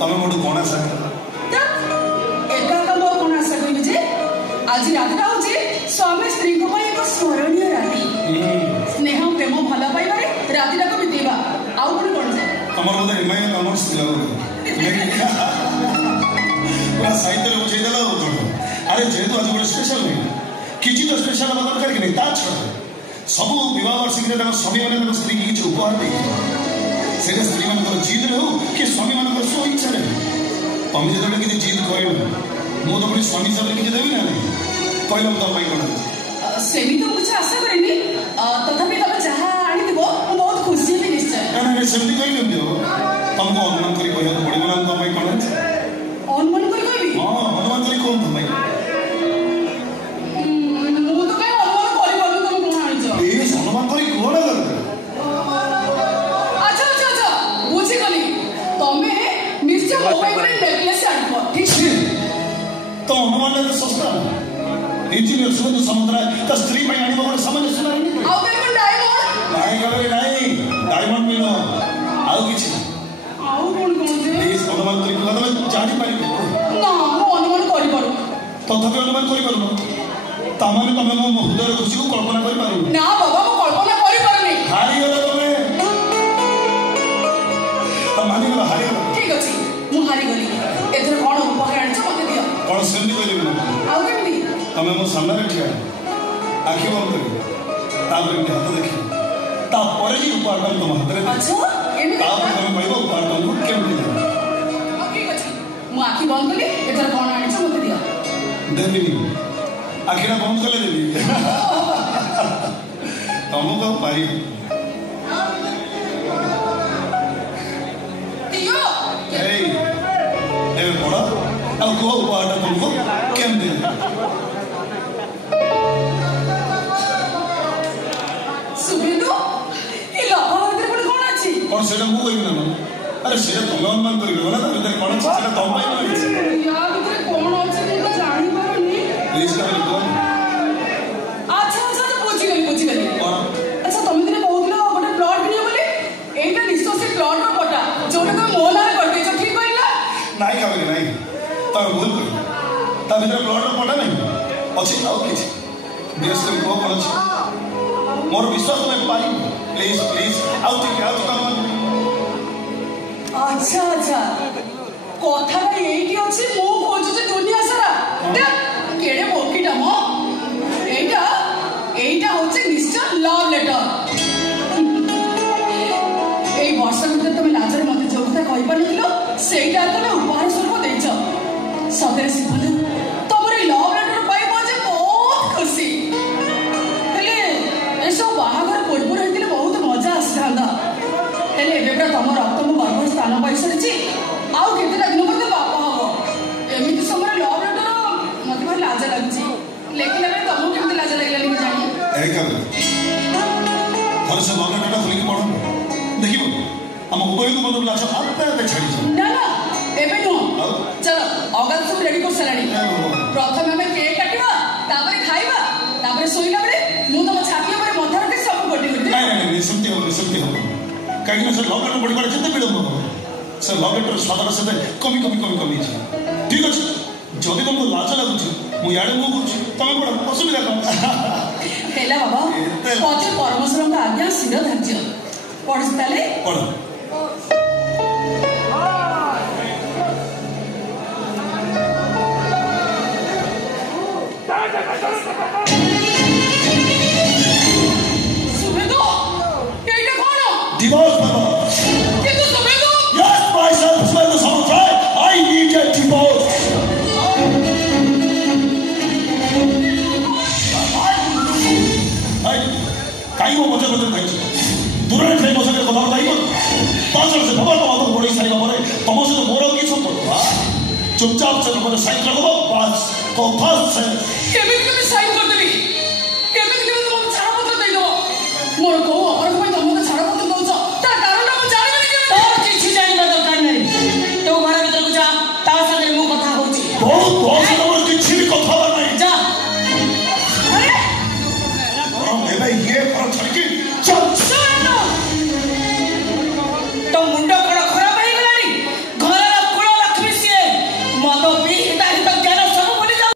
तमे मोटू कोण आशा एका काम कोण आशा करिबे जे आज रातिटा होचे स्वामी स्त्री को एक स्मरणीय राति स्नेह प्रेम भला पाइबारे रातिटा को बितेबा आउ कोन कोन जे तमर बोले एमआई नमर सिला पूरा साहित्य उठे देला अरे जेहेतु आज गोटे स्पेशल नहीं किसी तो स्पेशल हवा दरकार कि नहीं ता छड़ा सब विवाह वार्षिक स्वामी मान स्त्री की किसी उपहार दे से स्त्री मान जिद रे हो कि स्वामी मान सो इच्छा रे तुम जो किसी जिद कर मु तो पुणी स्वामी हिसाब से किसी देवी ना नहीं कहल तुम कौन सेमी तो कुछ आशा करेनी तथापि तुम जहाँ आनी थी बहुत खुशी भी निश्चय ना सेमती कह तुमको अनुमान कर पड़ो ना तुम कौन अनुमान कर कहबी हां अनुमान कर कौन तुम तो अनुमान तो सस्ता इंजीनियर सुबह समुद्र तो स्त्री में आने वाले समझ सुना नहीं आओ तेरे को डायमंड नहीं डायमंड मिलो आओ किसी आओ कौन कौन से प्लीज अनुमान करी तो मैं जानी पारी ना वो अनुमान करी पारो तथापि अनुमान करी पारो तामाने तमे मो हृदय खुशी को कल्पना करी पारो ना बाबा मो कल्पना करी पारनी हारी गलो तमे तो मानी गलो हारी गलो ठीक अछि मु हारी गली एथर कोन उपहार आनछ मते दियो कोन सेंदी कहले ना आउ केमती तमे मो सामने ठिया आखि बंद करी तापर के हाथ देखि ता परे ही उपहार तुम हाथ रे अच्छा एमती तापर तमे कहबो उपहार तुम केमती ठीक अछि मु आखि बंद कली एथर कोन आनछ मते दियो देबिनी आखिरा बंद कर देबी तुमको पारी दियो ए बड़ा अब को उपहार तुमको केम दे सुबिंदु ई लहर भीतर कोन अछि और सेटा मु कहि ना अरे सेटा तुम अनुमान करिबो ना भीतर कोन अछि सेटा तुम पाई ना या भीतर कोन अछि तो जानि पारनी प्लीज कर दो अच्छा अच्छा तो पूछ गली अच्छा तुम दिने कहउतलो गोटे प्लॉट किनियो बोली एटा निश्चय से प्लॉट रो पटा जोटा को मोह नारे कर देछ ठीक कहिला नहीं कहबे नहीं तार भूल कर ता भीतर प्लॉट रो पटा नहीं अछि आउ किछ देश को कोन अछि मोर विश्वास में पाई प्लीज प्लीज आउ काम अच्छा अच्छा कथा एठी अछि मो खोजु जे दुनिया सारा केड़े बोकीटा मो एटा होचे निश्चय लव लेटर এই বর্ষার ভিতরে তুমি লাজরে মতে যে কথা কই পারলিলো সেইটা তুমি উপহার স্বরূপ দেইছ সদরে শিবন্ধু তোমার এই লভ লেটার পাই মজে বহুত খুশি হেলে এসব বাহাঘর পূর্ব হইতিলে বহুত মজা আসিথান্তা হেলে এবে পুরা তোমার রক্ত মো গর্ভ স্থান পাই সারিছি আউ কেতেটা দিন পরে বাপা হবো এমিতি সময় লভ লেটার মতে ভারি লাজ লাগুছি লেখিলা বেলে তমু কেমতি লাজ লাগিলা নি জানি एका से लव लेटर खुली पढ़ो देखिबो हम उभय को मतलब लाछ आपे आपे छाड़ी ना ना एबे नो चलो अगत सब रेडी कर सलानी प्रथम हमें केक काटिबा तापरे खाइबा तापरे सोइला बेले मु तो छाती ऊपर मथा रखे सब गोटी गोटी नहीं सुनते हो कहीं ना सर लव लेटर बड़ी बड़ी जते विलंब हो सर लव लेटर स्वादर से कमी ठीक अछि जदि तुमको लाज लागुछ मु याडे मु कुछ तमे बड़ असुविधा कम हेला बाबा पति परमेश्वर का आज्ञा सिर धार्य पढ़ ताले पढ़ सुबेदो एटा कोन डिवोर्स बाबा ये तो सुबेदो yes myself Subedu Samutray I need a divorce काई वो मजे खाई दूर से मो सके कथा बताइबो पांच से भगवान बाबा बड़ी सारी बाबा तुम से तो मोर की संपर्क चुपचाप चल मने साइड रखो बस को फस से केबे साइड